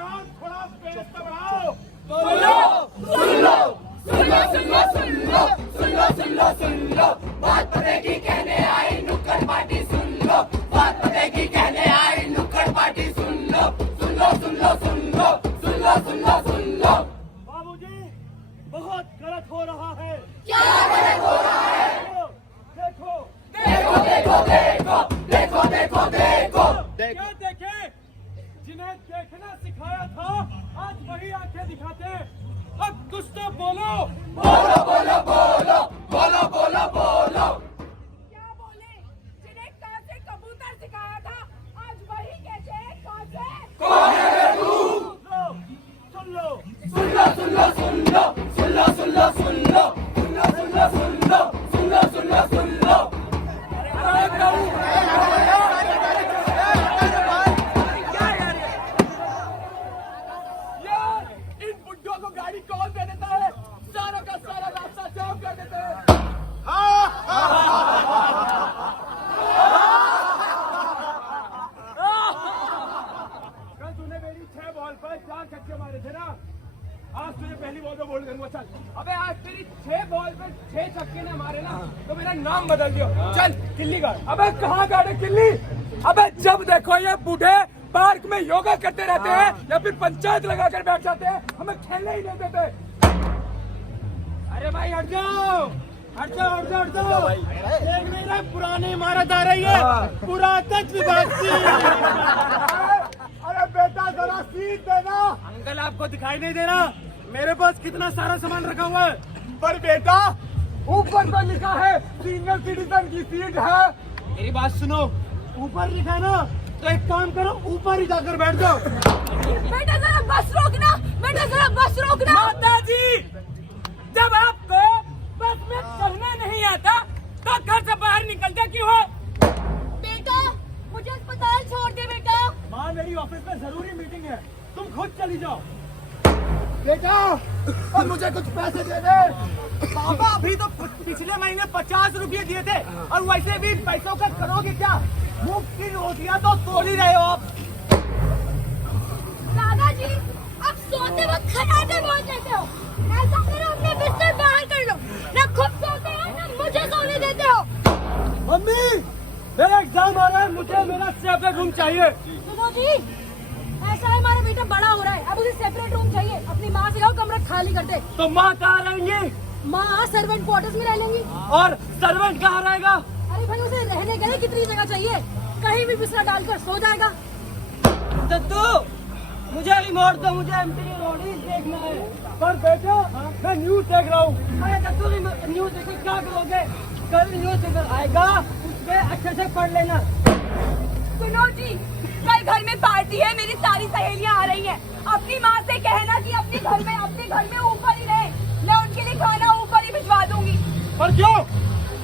बढ़ाओ, थोड़ा पेस तो बढ़ाओ। सुन लो, बात पते की कहने आई नुक्कड़ पार्टी सुन लो, बात पते की कहने आई नुक्कड़ पार्टी सुन लो। बाबूजी, बहुत गलत हो रहा है। क्या गलत हो रहा है? देखो, क्या देखे? जिन्हें देखना सिखाया था, आज वही आंखें दिखाते। अब कुछ तो बोलो। क्या बोले? जिन्हें कहाँ से कबूतर सिखाया था, आज वही कहते हैं कहाँ से? कौन है तू? सुन लो। यार, इन बुड्ढों को गाड़ी कौन दे देता है? सारा का सारा रास्ता जाम कर देते हैं। कल तूने मेरी 6 बॉल पर 4 छक्के मारे थे ना? आज तुझे पहली बॉल पे बोल्ड करूंगा। चल। अबे आज तेरी 6 बॉल पे 6 छक्के ने मारे ना तो मेरा नाम बदल दियो। चल किल्ली गाड़। अबे कहाँ गाड़े किल्ली? अबे जब देखो ये बूढ़े पार्क में योगा करते रहते हैं या फिर पंचायत लगा कर बैठ जाते हैं, हमें खेलने ही नहीं देते। अरे भाई हट जाओ। देख नहीं रहा पुरानी इमारत आ रही है, पुरातत्व विभाग की। अरे बेटा जरा सीट देना। अंकल आपको दिखाई नहीं दे रहा मेरे पास कितना सारा सामान रखा हुआ है? पर बेटा ऊपर तो लिखा है सीनियर सिटीजन की सीट है। मेरी बात सुनो, ऊपर लिखा है ना, तो एक काम करो ऊपर ही जाकर बैठ जाओ। बेटा जरा बस रोकना। माता जी, जब आपको बस में चढ़ना नहीं आता तो घर से बाहर निकलते क्यों हो? बेटा मुझे अस्पताल छोड़ दे बेटा। माँ मेरी ऑफिस में जरूरी मीटिंग है, तुम खुद चली जाओ। बेटा और मुझे कुछ पैसे दे दे। पापा अभी तो पिछले महीने 50 रुपये दिए थे और वैसे भी पैसों का करोगे क्या? मुफ्त की रोटियां तो तोड़ ही रहे हो आप। दादाजी आप सोते वक्त खटाटे बोल देते हो। ऐसा करो अपने बिस्तर बाहर कर लो। ना खुद सोते हो ना मुझे सोने देते हो। मम्मी मेरा एग्जाम आ रहा है, मुझे मेरा सेपरेट रूम चाहिए। सुनो जी, ऐसा है हमारा बेटा बड़ा हो रहा है, अब उसे सेपरेट रूम चाहिए। अपनी माँ से कहो कमरा खाली कर दे। तो माँ कहाँ रहेंगी? माँ सर्वेंट क्वार्टर्स में रह लेंगी। और सर्वेंट कहाँ रहेगा? अरे भाई उसे रहने के लिए कितनी जगह चाहिए? कहीं भी बिस्तर डालकर सो जाएगा। दत्तू मुझे रिमोट दो, मुझे एमपी रोडीज देखना है। पर बेटा मैं न्यूज देख रहा हूँ। अरे दत्तू न्यूज देखो क्या करोगे? कल न्यूज पेपर आएगा उसमें अच्छे से पढ़ लेना। सुनो जी, कल घर में पार्टी है, मेरी सारी सहेलियां आ रही हैं। अपनी माँ से कहना कि अपने घर में ऊपर ही रहे। मैं उनके लिए खाना ऊपर ही भिजवा दूंगी। पर क्यों?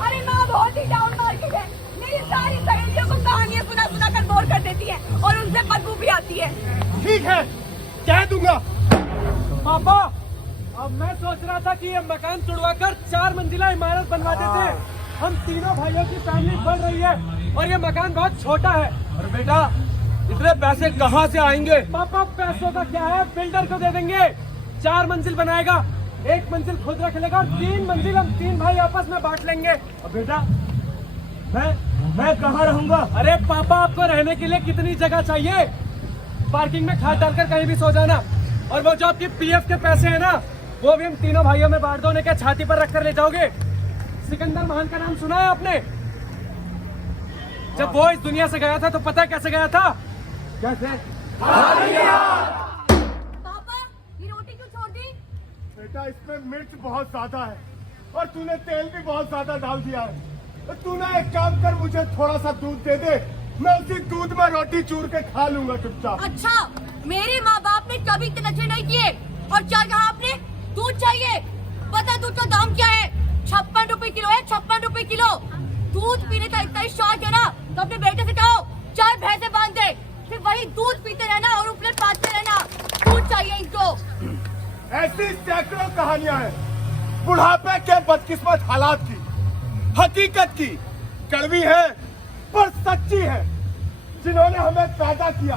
अरे माँ बहुत ही डाउन मार्केट है। मेरी सारी सहेलियों को कहानियाँ सुना कर बोर कर देती है और उनसे बदबू भी आती है। ठीक है, कह दूंगा। पापा अब मैं सोच रहा था कि ये मकान तुड़वाकर 4 मंजिला इमारत बनवा देते। हम तीनों भाइयों की फैमिली बढ़ रही है और ये मकान बहुत छोटा है। और बेटा इतने पैसे कहाँ से आएंगे? पापा पैसों का क्या है, बिल्डर को दे देंगे। 4 मंजिल बनाएगा, 1 मंजिल खुद रख लेगा और 3 मंजिल हम 3 भाई आपस में बांट लेंगे। और बेटा मैं कहाँ रहूंगा? अरे पापा आपको रहने के लिए कितनी जगह चाहिए? पार्किंग में खाद डालकर कहीं भी सो जाना। और वो जो आपकी पीएफ के पैसे हैं ना, वो भी हम तीनों भाइयों में बांट दो। उन्हें क्या छाती पर रखकर ले जाओगे? सिकंदर महान का नाम सुना है आपने? जब वो इस दुनिया से गया था तो पता है कैसे गया था? कैसे? पापा ये रोटी क्यों छोड़ दी? बेटा इसमें मिर्च बहुत ज्यादा है और तूने तेल भी बहुत ज्यादा डाल दिया है। तो तू ना एक काम कर, मुझे थोड़ा सा दूध दे दे, मैं उसी दूध में रोटी चूर के खा लूंगा चुपचाप। अच्छा, मेरे माँ बाप ने कभी इतने नखरे नहीं किए। और क्या कहा आपने? दूध चाहिए? पता दूध का दाम क्या है? 56 रुपए किलो है, 56 रुपए किलो। दूध पीने का इतना ही शौक है ना, तो अपने बेटे से कहो 4 भैंसे बांध दे, फिर वही दूध पीते रहना और उपलट पाते रहना। दूध चाहिए इनको। ऐसी सैकड़ों कहानियां हैं बुढ़ापे के बदकिस्मत हालात की। हकीकत की कड़वी है पर सच्ची है। जिन्होंने हमें पैदा किया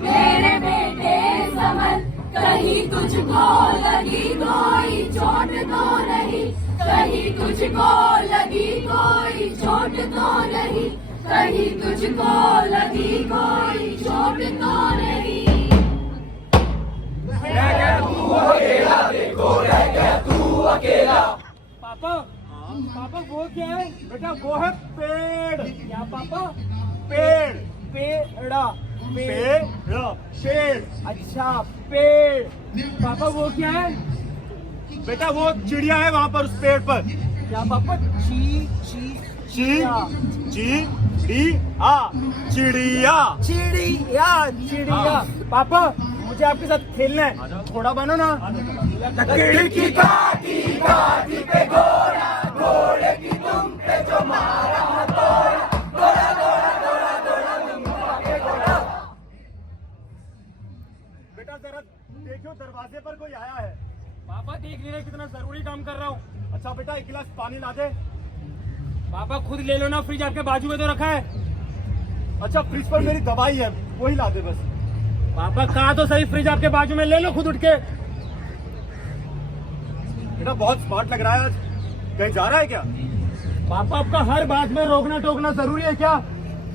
मेरे बेटे समझ, कहीं तुझको लगी कोई चोट तो नहीं, कहीं तुझको लगी कोई चोट तो नहीं, कहीं तुझको लगी कोई चोट तो नहीं। रह गया तू अकेला, देखो रह गया तू अकेला। पापा पापा वो क्या है? बेटा वो है पेड़। क्या पापा? पेड़। पेड़ा। पेड़। पेड़। अच्छा पेड़। पापा वो क्या है? बेटा वो चिड़िया है वहाँ पर उस पेड़ पर। क्या पापा? चिड़िया। चिड़िया। पापा मुझे आपके साथ खेलना है, थोड़ा बनो ना। लकड़ी की काठी काठी पे घोड़ा, घोड़े की तुम पे जो मारा हथौड़ा, घोड़ा घोड़ा घोड़ा घोड़ा लंबा के घोड़ा। बेटा जरा देखो दरवाजे पर कोई आया है। पापा देख ले कितना जरूरी काम कर रहा हूँ। अच्छा बेटा एक गिलास पानी ला दे। पापा खुद ले लो ना, फ्रिज आपके बाजू में तो रखा है। अच्छा फ्रिज पर मेरी दवाई है, वही ला दे बस। पापा कहा तो सही, फ्रिज आपके बाजू में, ले लो खुद उठ के। बेटा बहुत स्मार्ट लग रहा है आज, कहीं जा रहा है क्या? पापा आपका हर बात में रोकना टोकना जरूरी है क्या?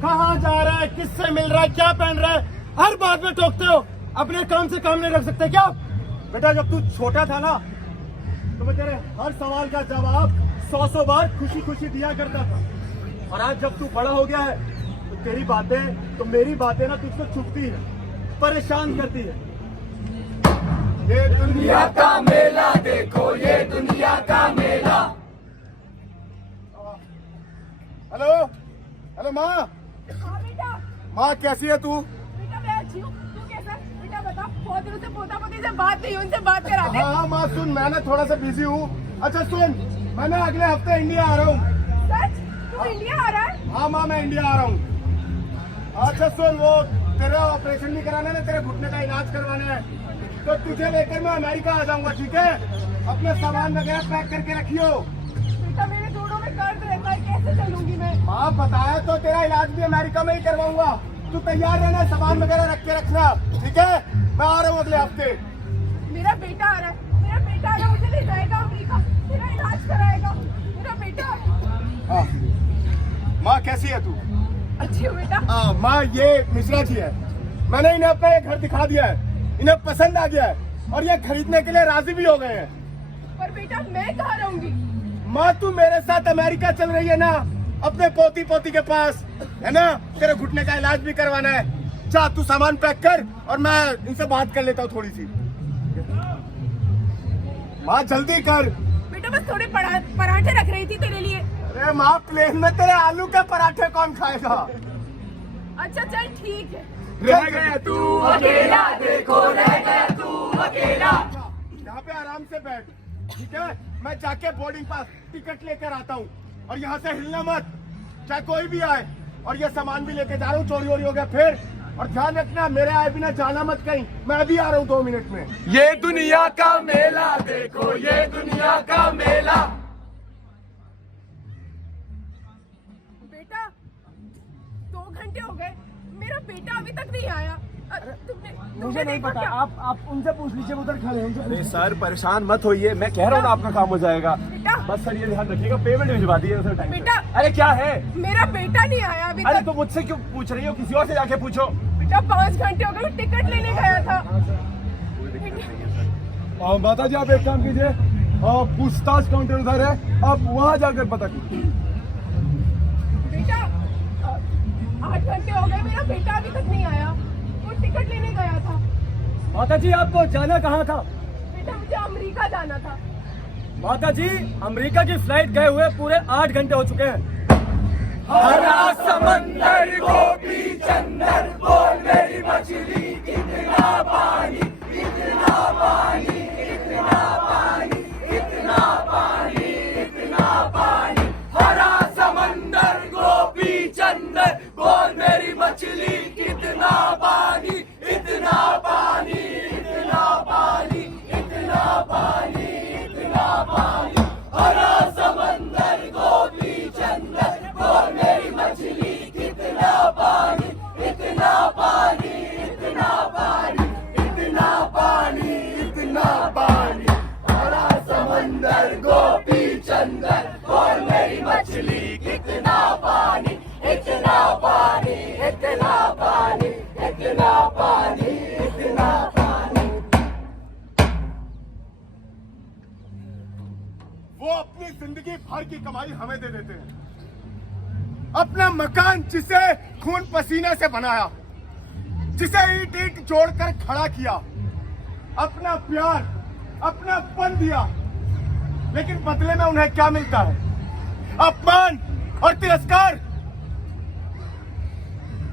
कहाँ जा रहा है, किससे मिल रहा है, क्या पहन रहा है, हर बात में टोकते हो। अपने काम से काम नहीं रख सकते क्या? बेटा जब तू छोटा था ना तो मैं तेरे हर सवाल का जवाब 100 बार खुशी खुशी दिया करता था, और आज जब तू बड़ा हो गया है तो तेरी बातें, तो मेरी बातें ना तुझको चुभती है, परेशान करती है। ये दुनिया का मेला देखो, ये दुनिया का मेला। हेलो हेलो माँ। हाँ बेटा। माँ कैसी है तू? बेटा मैं अच्छी हूँ, तू कैसा है? बेटा बता, बहुत दिनों से पोता पोती से बात नहीं हुई, उनसे बात करा दे। हाँ माँ सुन, मैं ना थोड़ा सा बिजी हूँ। अच्छा सुन, मैं ना अगले हफ्ते इंडिया आ रहा हूँ। सच? तू इंडिया आ रहा है? हाँ माँ मैं इंडिया आ रहा हूँ। अच्छा सुन, वो तेरा ऑपरेशन भी कराना है ना, तेरे घुटने का इलाज करवाना है, तो तुझे लेकर मैं अमेरिका आ जाऊंगा, ठीक है? अपना सामान वगैरह पैक करके रखियो। बेटा मेरे दोनों में दर्द रहता है, कैसे चलूंगी मैं? माँ बताया तो, तेरा इलाज भी अमेरिका में ही करवाऊंगा। तू तैयार रहना, सामान वगैरह रख के रखना, ठीक है? मैं आ रहा हूँ अगले हफ्ते। मेरा बेटा आ रहा है, मेरा बेटा आ रहा है, मुझे ले जाएगा अमेरिका, मेरा इलाज कराएगा, मेरा बेटा। हाँ माँ कैसी है तू? अच्छी हूँ बेटा। हाँ माँ ये मिश्रा जी है, मैंने इन्हें अपना ये घर दिखा दिया है, इन्हें पसंद आ गया है और ये खरीदने के लिए राजी भी हो गए हैं। पर बेटा मैं कहाँ रहूंगी? माँ तू मेरे साथ अमेरिका चल रही है ना, अपने पोती पोती के पास, है ना? तेरे घुटने का इलाज भी करवाना है। जा तू सामान पैक कर और मैं इनसे बात कर लेता हूँ थोड़ी सी। माँ जल्दी कर। बेटा बस थोड़े पराठे रख रही थी तेरे लिए। अरे माँ प्लेन में तेरे आलू के पराठे कौन खाएगा? अच्छा चल ठीक है। रह गया तू अकेला देखो, रह गया तू अकेला। यहाँ पे आराम से बैठ, ठीक है? मैं जाके बोर्डिंग पास टिकट लेकर आता हूँ और यहाँ से हिलना मत, चाहे कोई भी आए। और ये सामान भी लेके जा रहा हूँ, चोरी वोरी हो गया फिर। और ध्यान रखना मेरे आए बिना जाना मत कहीं, मैं अभी आ रहा हूँ 2 मिनट में। ये दुनिया का मेला देखो, ये दुनिया का मेला। बेटा 2 घंटे हो गए, मेरा बेटा अभी तक नहीं आया। मुझे नहीं पता, आप उनसे पूछ लीजिए, उधर खड़े हैं। अरे सर परेशान मत होइए, मैं कह रहा हूँ ना आपका काम हो जाएगा। बेटा बस सर ये ध्यान रखिएगा, पेमेंट भिजवा दिए सर टाइम पे। बेटा। अरे क्या है? मेरा बेटा नहीं आया अभी अरे तक। तो मुझसे क्यों पूछ रही हो, किसी और से जाके पूछो। बेटा 5 घंटे हो गए, मैं टिकट लेने गया था। माता जी आप एक काम कीजिए, पूछताछ काउंटर उधर है, आप वहाँ जाकर पता कीजिए। बेटा 8 घंटे हो गए, मेरा बेटा अभी तक नहीं आया, वो टिकट लेने गया था। माता जी आपको जाना कहाँ था? बेटा मुझे अमेरिका जाना था। माता जी अमेरिका की फ्लाइट गए हुए पूरे 8 घंटे हो चुके हैं। हरा समंदर गोपी चंदर, बोल मेरी मछली कितना पानी, इतना पानी, इतना पानी, इतना पानी, इतना पानी। हरा समंदर गोपी चंदर, बोल मेरी मछली कितना पानी, इतना पानी, इतना पानी, इतना पानी, इतना पानी। हरा समंदर गोपी चंदर, बोल मेरी मछली कितना पानी, इतना पानी, इतना बंदर गोपी चंदर बोल मेरी मछली कितना पानी इतना पानी इतना पानी इतना पानी इतना पानी। वो अपनी जिंदगी भर की कमाई हमें दे देते हैं, अपना मकान जिसे खून पसीने से बनाया, जिसे ईंट ईंट जोड़कर खड़ा किया, अपना प्यार अपना पन दिया, लेकिन बदले में उन्हें क्या मिलता है? अपमान और तिरस्कार।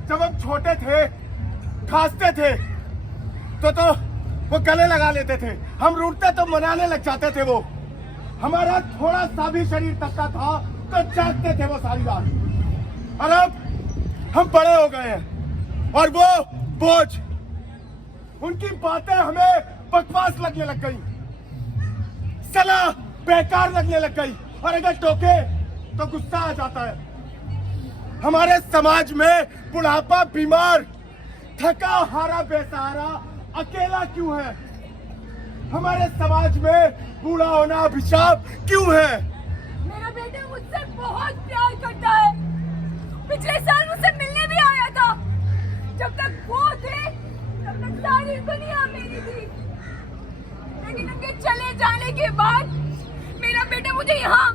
जब हम छोटे थे, खांसते थे तो वो गले लगा लेते थे, हम रूठते तो मनाने लग जाते थे। वो हमारा थोड़ा सा भी शरीर तकता था तो जागते थे वो सारी रात। और अब हम बड़े हो गए हैं और वो बोझ, उनकी बातें हमें बकवास लगने लग गई, सलाह बेकार लगने लग गई, और अगर टोके तो गुस्सा आ जाता है। हमारे समाज में बुढ़ापा बीमार, थका हारा बेसहारा अकेला क्यों है? हमारे समाज में बूढ़ा होना अभिशाप क्यों है? मेरा बेटा मुझसे बहुत प्यार करता है। पिछले साल मुझसे मिलने भी आया था। जब तक वो थे तब तक सारी दुनिया मेरी थी, लेकिन उनके चले जाने के बाद मेरा बेटा मुझे यहाँ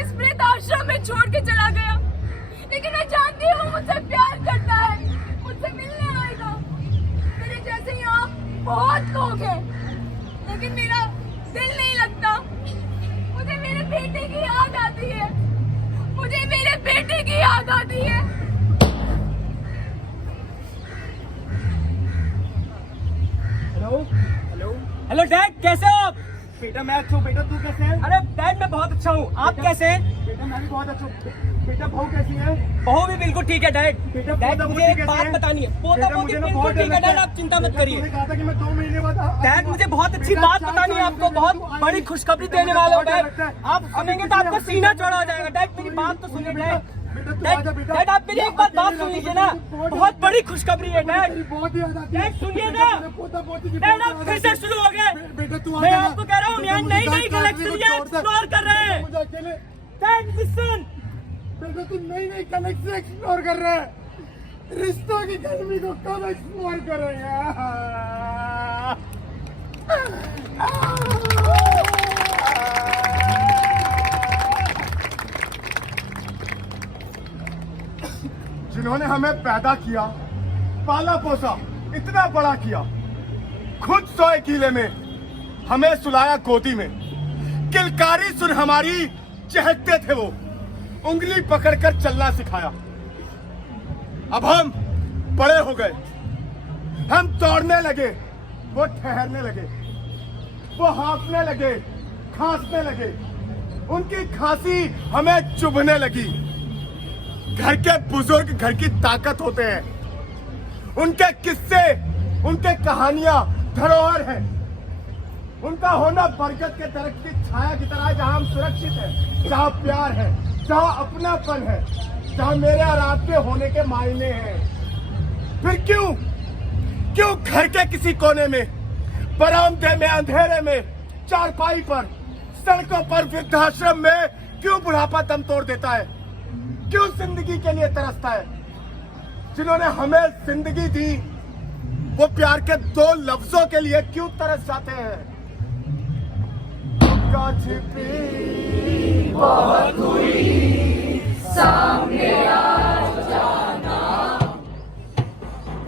इस वृद्ध आश्रम में छोड़ के चला गया। लेकिन मैं जानती हूँ मुझसे प्यार करता है, मुझसे मिलने आएगा। मेरे जैसे यहाँ बहुत लोग हैं, लेकिन मेरा दिल नहीं लगता। मुझे मेरे बेटे की याद आती है, मुझे मेरे बेटे की याद आती है। हेलो डैड, कैसे हो आप? बेटा मैं अच्छा हूँ। बेटा तू कैसे है? अरे डैड मैं बहुत अच्छा हूँ, आप कैसे हैं? बेटा मैं भी बहुत अच्छा हूँ। बेटा बहू कैसी है? बहू भी बिल्कुल ठीक है डैड। बेटा डैड पोता मुझे पोती एक कैसे बात है? बतानी है। पोता बेटा, पोती मुझे ना बिल्कुल बहुत ठीक है डर डैड, लगता आप चिंता मत बेटा, करिए। तूने कहा था कि मैं 2 महीने बाद डैड मुझे बहुत अच्छी बात बतानी है आपको, बहुत बड़ी खुशखबरी देने वाला हूँ डैड। आप सुनेंगे तो आपका सीना चौड़ा हो जाएगा। डैड मेरी बात तो सुनिए डैड। डैड आप मेरी एक बात सुन लीजिए ना, बहुत बड़ी खुशखबरी है डैड। डैड सुनिए ना, डैड आप फिर से शुरू हो गए। मैं आपको कह रहा हूँ यहाँ नई नई गैलेक्सियाँ एक्सप्लोर कर रहे हैं। डैड लिसन, बेटा तू नई नई गैलेक्सी एक्सप्लोर कर रहा है, रिश्तों की गर्मी को कब एक्सप्लोर करेगा? जिन्होंने हमें पैदा किया, पाला पोसा, इतना बड़ा किया, खुद सोए कीले में, हमें सुलाया गोदी में, किलकारी सुन हमारी चहकते थे वो, उंगली पकड़कर चलना सिखाया। अब हम बड़े हो गए, हम दौड़ने लगे, वो ठहरने लगे, वो हाँफने लगे, खांसने लगे, उनकी खांसी हमें चुभने लगी। घर के बुजुर्ग घर की ताकत होते हैं, उनके किस्से, उनके कहानियां धरोहर हैं। उनका होना बरगद के दरख्त की छाया की तरह है, जहां हम सुरक्षित हैं, जहां प्यार है, जहां अपनापन है, जहां मेरे और आपके होने के मायने हैं। फिर क्यों घर के किसी कोने में, बरामदे में, अंधेरे में, चारपाई पर, सड़कों पर, वृद्धाश्रम में क्यों बुढ़ापा दम तोड़ देता है? क्यों जिंदगी के लिए तरसता है? जिन्होंने हमें जिंदगी दी वो प्यार के 2 लफ्जों के लिए क्यों तरस जाते हैं? छिपी बहुत हुई सामने आ जाना,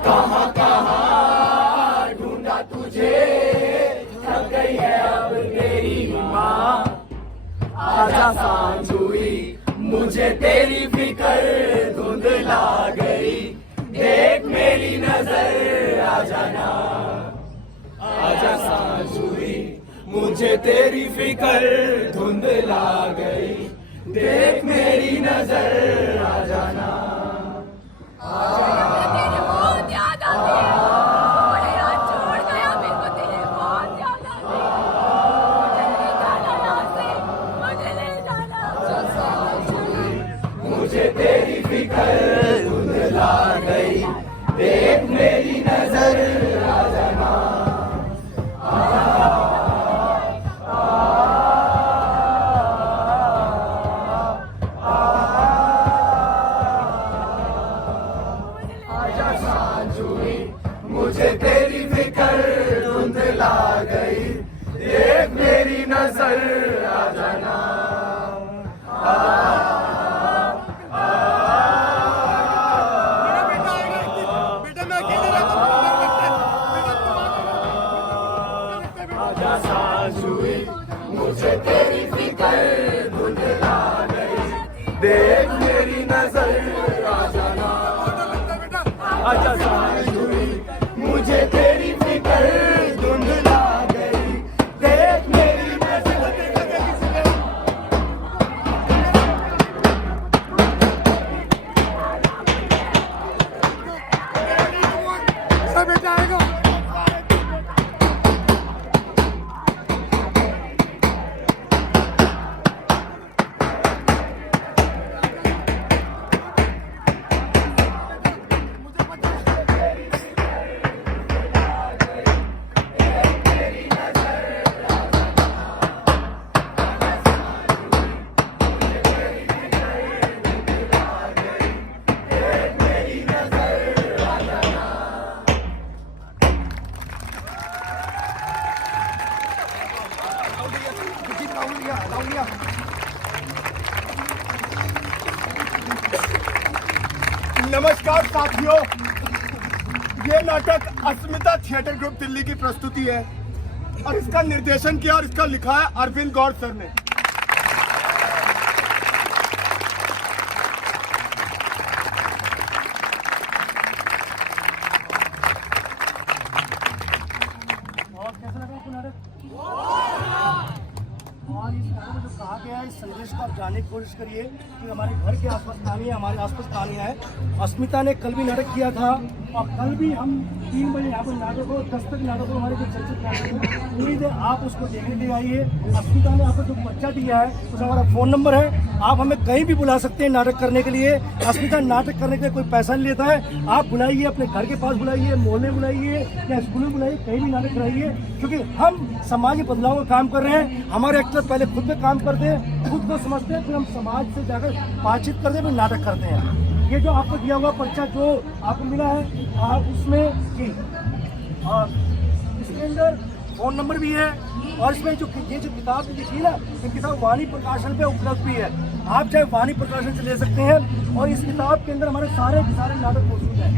कहाँ कहाँ ढूंढा तुझे, थक गई है अब तेरी माँ। आजा सांझ हुई मुझे तेरी फिक्र धुंधला गई, देख मेरी नजर आ जाना। आजा सांझ हुई मुझे तेरी फिक्र धुंधला गई, देख मेरी नजर आ जाना। तेरी बहुत याद आती है, मुझे यहाँ छोड़ गया, मेरे को तेरी बहुत याद आती है। मुझे ले जाना यहाँ से, मुझे ले जाना। मुझे तेरी फिक्र धुंधला गई, देख मेरी नजर आ जाना। देख मेरी नजर आ जाना, मुझे तेरी फिक्र धुंधला गई, देख मेरी नजर। बेटा आएगा। नमस्कार साथियों, ये नाटक अस्मिता थिएटर ग्रुप दिल्ली की प्रस्तुति है और इसका निर्देशन किया और इसका लिखा है अरविंद गौड़ सर ने। और कैसा लगा आपको नाटक? और इस नाटक में जो कहा गया है, इस संदेश को आप जानने की कोशिश करिए कि हमारे घर के आसपास कहानी है, हमारे आसपास कहानियाँ है। अस्मिता ने कल भी नाटक किया था और कल भी हम 3 बजे यहाँ पर नाटक हो, 10 तक नाटक हो, हमारे जो चर्चित नाटक हो, उम्मीद है आप उसको देखने के लिए आइए। अस्मिता ने आपको जो पर्चा दिया है उसका हमारा फ़ोन नंबर है, आप हमें कहीं भी बुला सकते हैं नाटक करने के लिए। अस्मिता नाटक करने के लिए कोई पैसा नहीं लेता है, आप बुलाइए, अपने घर के पास बुलाइए, मोहल्ले बुलाइए या स्कूल में बुलाइए, कहीं भी नाटक कराइए, क्योंकि हम समाज में बदलाव का काम कर रहे हैं। हमारे एक्टर पहले खुद पे काम करते हैं, खुद को समझते हैं, फिर हम समाज से जाकर बातचीत करते हैं, फिर नाटक करते हैं। ये जो आपको दिया हुआ पर्चा जो आपको मिला है, आप उसमें जी और इसके अंदर फ़ोन नंबर भी है और इसमें जो ये जो किताब लिखी ना, ये किताब वाणी प्रकाशन पे उपलब्ध भी है, आप चाहे वाणी प्रकाशन से ले सकते हैं। और इस किताब के अंदर हमारे सारे नाटक मौजूद हैं।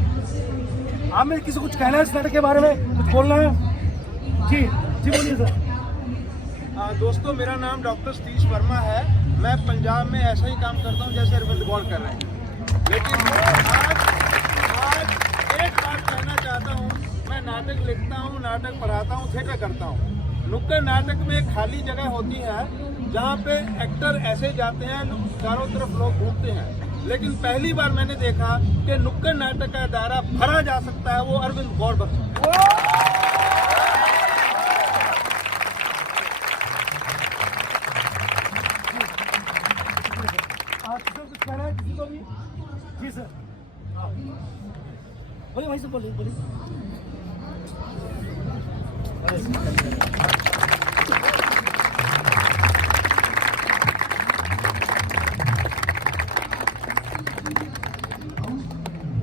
आप में किसी को कुछ कहना है इस नाटक के बारे में, कुछ बोलना है? जी जी बोलिए सर। दोस्तों, मेरा नाम डॉक्टर सतीश वर्मा है। मैं पंजाब में ऐसा ही काम करता हूँ जैसे अरविंद गौड़ कर रहे हैं, लेकिन आज एक बात कहना चाहता हूँ। मैं नाटक लिखता हूँ, नाटक पढ़ाता हूँ, थिएटर करता हूँ। नुक्कड़ नाटक में एक खाली जगह होती है जहाँ पे एक्टर ऐसे जाते हैं, चारों तरफ लोग घूमते हैं, लेकिन पहली बार मैंने देखा कि नुक्कड़ नाटक का दायरा भरा जा सकता है, वो अरविंद गौड़ बख्श। कुछ कहना है किसी को भी? जी सर, बोलिए, वहीं से बोलिए, बोलिए।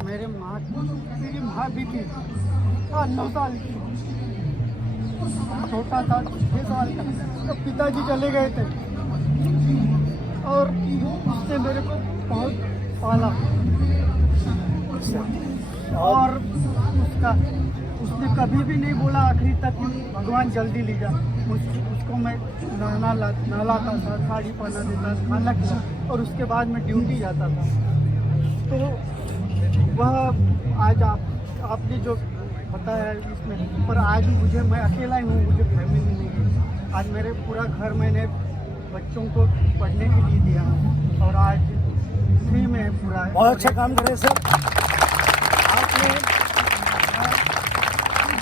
मेरी माँ भी थी 9 साल की, छोटा था 6 साल का, तो पिताजी चले गए थे और उसने मेरे को बहुत पाला और उसने कभी भी नहीं बोला आखिरी तक कि भगवान जल्दी ले जा। उसको मैं नहलाता था, साड़ी पहना देता, खाना खिला और उसके बाद मैं ड्यूटी जाता था। तो वह आज आपने जो बताया इसमें, पर आज मैं अकेला ही हूँ, मुझे फैमिली नहीं है। आज मेरे पूरा घर मैंने बच्चों को पढ़ने के लिए दिया और आज फ्री में है पूरा। बहुत अच्छा काम कर रहे हैं सर। आपने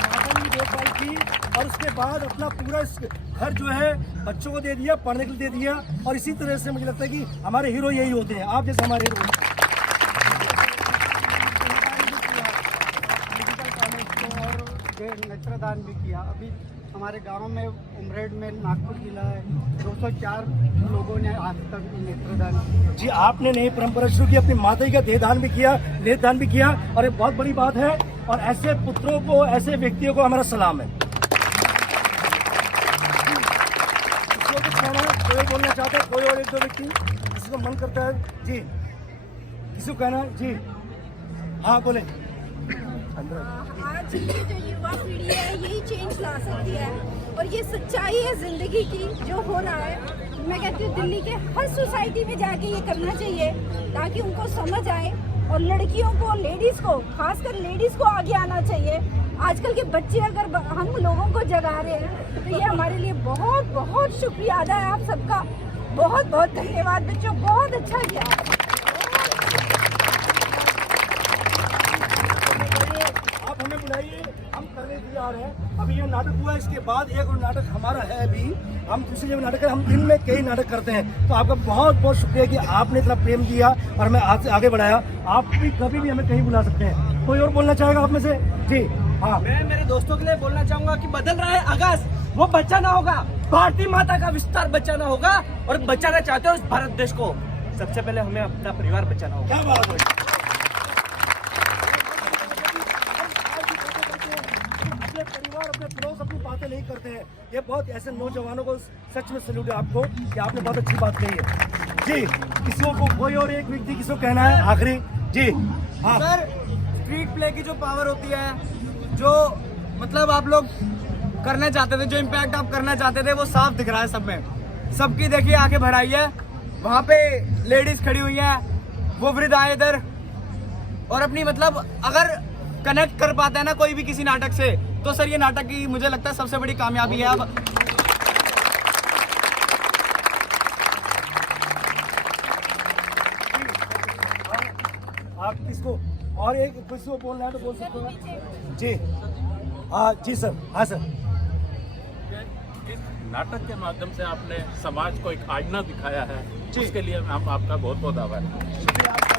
माता की देखभाल की और उसके बाद अपना पूरा घर जो है बच्चों को दे दिया, पढ़ने के लिए दे दिया। और इसी तरह से मुझे लगता है कि हमारे हीरो यही होते हैं, आप जैसे हमारे हीरो। नेत्रदान भी किया। अभी हमारे गांव में उमरेड में नागपुर जिला है, 204 लोगों ने आज तक नेत्रदान किया। जी, आपने नई परंपरा शुरू की, अपनी माता का देहदान भी किया, नेत्रदान भी किया और ये बहुत बड़ी बात है। और ऐसे पुत्रों को, ऐसे व्यक्तियों को हमारा सलाम है। किसी को कुछ कहना है, कोई बोलना चाहता है, कोई और एक दो व्यक्ति किसी को मन करता है? जी, किसी को कहना है? जी हाँ बोले। आज की जो युवा पीढ़ी है यही चेंज ला सकती है और ये सच्चाई है जिंदगी की जो हो रहा है। मैं कहती हूँ दिल्ली के हर सोसाइटी में जाके ये करना चाहिए ताकि उनको समझ आए और लड़कियों को, लेडीज को, खासकर लेडीज को आगे आना चाहिए। आजकल के बच्चे अगर हम लोगों को जगा रहे हैं तो ये हमारे लिए बहुत बहुत शुक्रिया अदा है आप सबका। बहुत बहुत धन्यवाद बच्चों, बहुत अच्छा किया। आप हमें बुलाइए, हम करने तैयार हैं। अभी ये नाटक हुआ, इसके बाद एक और नाटक हमारा है अभी। हम दूसरी जगह नाटक करें, हम दिन में कई नाटक करते हैं। तो आपका बहुत बहुत शुक्रिया कि आपने इतना प्रेम दिया और हमें आपसे आगे बढ़ाया। आप भी कभी भी हमें कहीं बुला सकते हैं। कोई और बोलना चाहेगा आप में से? जी हाँ। मैं मेरे दोस्तों के लिए बोलना चाहूंगा कि बदल रहा है आकाश, वो बचाना होगा। भारतीय माता का विस्तार बचाना होगा और बचाना चाहते हो इस भारत देश को, सबसे पहले हमें अपना परिवार बचाना होगा। क्या बात है। अपने परिवार, अपने पड़ोस, अपनी बातें नहीं करते हैं। ये बहुत ऐसे नौजवानों को सच में सैल्यूट है आपको कि आपने बहुत अच्छी बात कही है। जी, किसी को कोई और एक व्यक्ति किसी को कहना है आखिरी? जी हाँ सर, स्ट्रीट प्ले की जो पावर होती है, जो मतलब आप लोग करना चाहते थे, जो इम्पैक्ट आप करना चाहते थे, वो साफ दिख रहा है सब में। सबकी देखिए आंखें बढ़ाई है, वहाँ पे लेडीज खड़ी हुई हैं, वो वृद्ध आए इधर और अपनी मतलब अगर कनेक्ट कर पाते हैं ना कोई भी किसी नाटक से, तो सर ये नाटक की मुझे लगता है सबसे बड़ी कामयाबी है। अब आप किसको और एक किसी को बोलना है तो बोल सकते हैं। जी हाँ जी सर, हाँ सर। इस नाटक के माध्यम से आपने समाज को एक आईना दिखाया है, उसके लिए हम आपका बहुत बहुत आभार हैं। शुक्रिया आपका।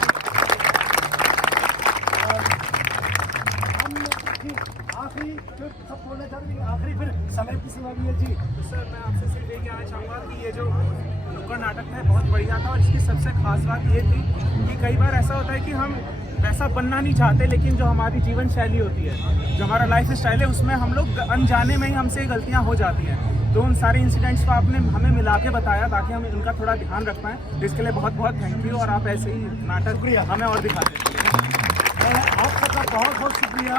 आखिरी जो सब बोलना चाहते हैं, आखिरी फिर समय की सीमा भी है। जी सर, मैं आपसे सिर्फ ये कहना चाहूँगा कि ये जो नुक्कड़ नाटक है बहुत बढ़िया था और इसकी सबसे खास बात ये थी कि कई बार ऐसा होता है कि हम वैसा बनना नहीं चाहते, लेकिन जो हमारी जीवन शैली होती है, जो हमारा लाइफ स्टाइल है, उसमें हम लोग अनजाने में ही हमसे गलतियाँ हो जाती हैं। तो उन सारे इंसिडेंट्स को आपने हमें मिला के बताया ताकि हम इनका थोड़ा ध्यान रख पाएँ। इसके लिए बहुत बहुत थैंक यू और आप ऐसे ही नाटक हमें और दिखाते हैं। आप सबका बहुत बहुत शुक्रिया।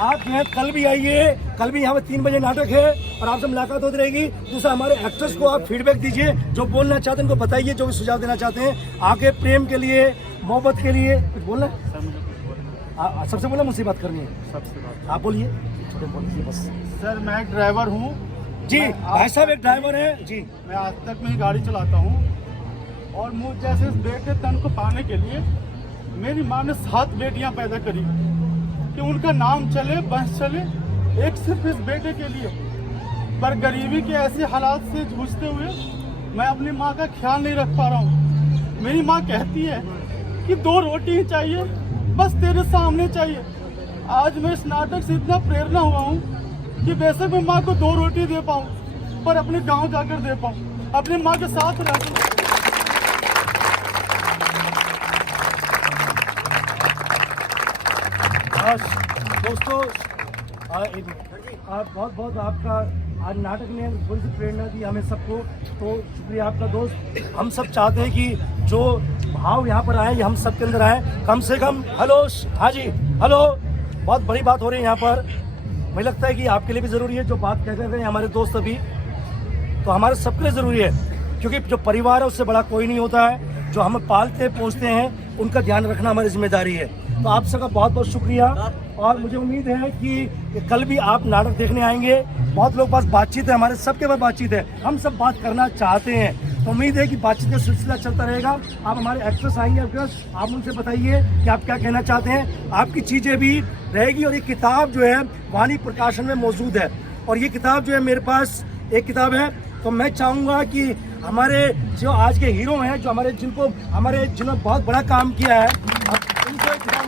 आप जो है कल भी आइए, कल भी यहाँ पे 3 बजे नाटक है और आपसे मुलाकात होती रहेगी। दूसरा, हमारे एक्टर्स को आप फीडबैक दीजिए, जो बोलना चाहते हैं उनको बताइए, जो भी सुझाव देना चाहते हैं आगे प्रेम के लिए, मोहब्बत के लिए। कुछ बोलना है? सबसे बोला मुझसे बात करनी है, सबसे बात आप बोलिए, छोटे बोलिए बस। सर, मैं एक ड्राइवर हूँ जी। भाई साहब एक ड्राइवर है जी। मैं आज तक में ही गाड़ी चलाता हूँ और मुझ जैसे इस बेटे तन को पाने के लिए मेरी माँ ने 7 बेटियाँ पैदा करी कि उनका नाम चले, वंश चले, एक सिर्फ इस बेटे के लिए। पर गरीबी के ऐसे हालात से जूझते हुए मैं अपनी माँ का ख्याल नहीं रख पा रहा हूँ। मेरी माँ कहती है कि 2 रोटी ही चाहिए, बस तेरे सामने चाहिए। आज मैं इस नाटक से इतना प्रेरणा हुआ हूँ कि बेशक मैं माँ को 2 रोटी दे पाऊँ, पर अपने गांव जाकर दे पाऊँ, अपनी माँ के साथ रह। दोस्तों आप बहुत बहुत आपका आज नाटक ने थोड़ी सी प्रेरणा दी हमें सबको, तो शुक्रिया आपका दोस्त। हम सब चाहते हैं कि जो भाव यहाँ पर आए ये हम सब के अंदर आए, कम से कम। हेलो, हाँ जी, हेलो। बहुत बड़ी बात हो रही है यहाँ पर, मुझे लगता है कि आपके लिए भी ज़रूरी है। जो बात कह रहे हैं हमारे दोस्त अभी, तो हमारे सबके लिए ज़रूरी है, क्योंकि जो परिवार है उससे बड़ा कोई नहीं होता है। जो हमें पालते पोसते हैं उनका ध्यान रखना हमारी जिम्मेदारी है। तो आप सबका बहुत बहुत शुक्रिया और मुझे उम्मीद है कि कल भी आप नाटक देखने आएंगे। बहुत लोग पास बातचीत है, हमारे सबके पास बातचीत है, हम सब बात करना चाहते हैं। तो उम्मीद है कि बातचीत का सिलसिला चलता रहेगा। आप हमारे एक्टर्स आएंगे, आप उनसे बताइए कि आप क्या कहना चाहते हैं। आपकी चीज़ें भी रहेगी और ये किताब जो है वाणी प्रकाशन में मौजूद है और ये किताब जो है मेरे पास एक किताब है। तो मैं चाहूँगा कि हमारे जो आज के हीरो हैं, जो जिन्होंने बहुत बड़ा काम किया है, उनको एक किताब